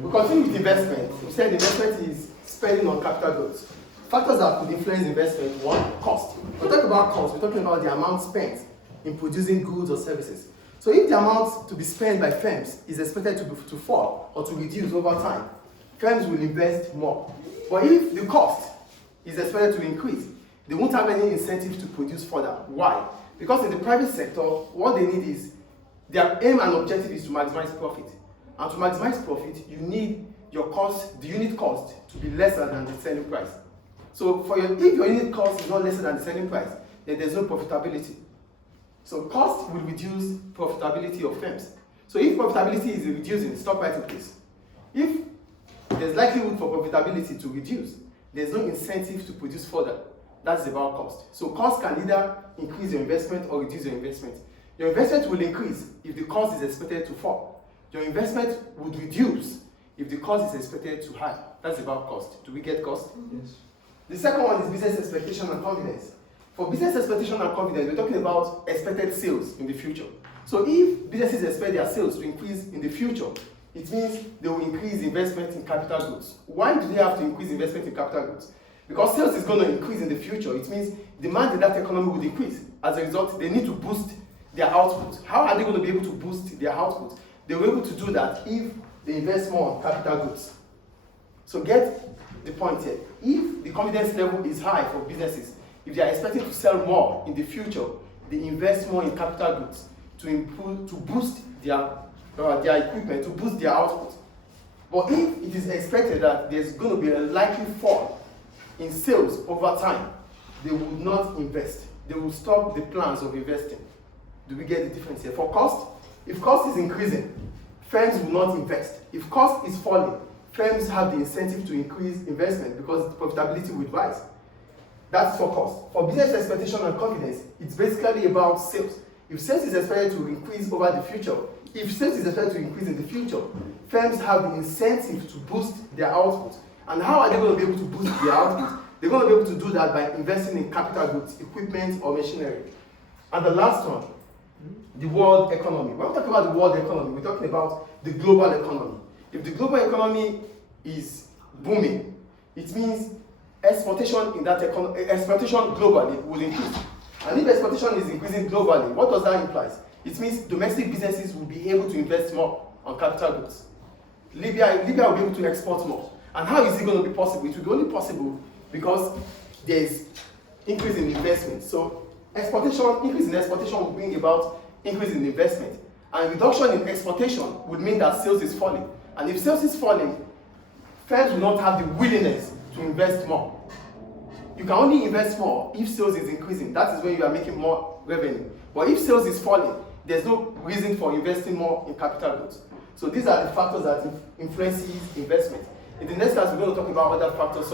We continue with investment. We said investment is spending on capital goods. Factors that could influence investment: one, cost. When we talk about cost, we're talking about the amount spent in producing goods or services. So if the amount to be spent by firms is expected to fall or to reduce over time, firms will invest more. But if the cost is expected to increase, they won't have any incentive to produce further. Why? Because in the private sector, what they need is, their aim and objective is to maximize profit. And to maximize profit, you need your cost, the unit cost, to be lesser than the selling price. So if your unit cost is not lesser than the selling price, then there's no profitability. So cost will reduce profitability of firms. So if profitability is reducing, stop right in place. If there's likelihood for profitability to reduce, there's no incentive to produce further. That's about cost. So cost can either increase your investment or reduce your investment. Your investment will increase if the cost is expected to fall. Your investment would reduce if the cost is expected to high. That's about cost. Do we get cost? Yes. The second one is business expectation and confidence. For business expectation and confidence, we're talking about expected sales in the future. So if businesses expect their sales to increase in the future, it means they will increase investment in capital goods. Why do they have to increase investment in capital goods? Because sales is going to increase in the future. It means demand in that economy will decrease. As a result, they need to boost their output. How are they going to be able to boost their output? They were able to do that if they invest more on capital goods. So get the point here. If the confidence level is high for businesses, if they are expecting to sell more in the future, they invest more in capital goods to boost their equipment, to boost their output. But if it is expected that there's going to be a likely fall in sales over time, they would not invest. They will stop the plans of investing. Do we get the difference here? For cost, if cost is increasing, firms will not invest. If cost is falling, firms have the incentive to increase investment because profitability will rise. That's for cost. For business expectation and confidence, it's basically about sales. If sales is expected to increase over the future, if sales is expected to increase in the future, firms have the incentive to boost their output. And how are they going to be able to boost their output? They're going to be able to do that by investing in capital goods, equipment, or machinery. And the last one, the world economy. When we talk about the world economy, we're talking about the global economy. If the global economy is booming, it means exportation in that exportation globally will increase. And if exportation is increasing globally, what does that imply? It means domestic businesses will be able to invest more on capital goods. Libya will be able to export more. And how is it going to be possible? It will be only possible because there is increase in investment. So increase in exportation will bring about increase in investment. And reduction in exportation would mean that sales is falling. And if sales is falling, firms will not have the willingness to invest more. You can only invest more if sales is increasing. That is when you are making more revenue. But if sales is falling, there's no reason for investing more in capital goods. So these are the factors that influences investment. In the next class, we're going to talk about other factors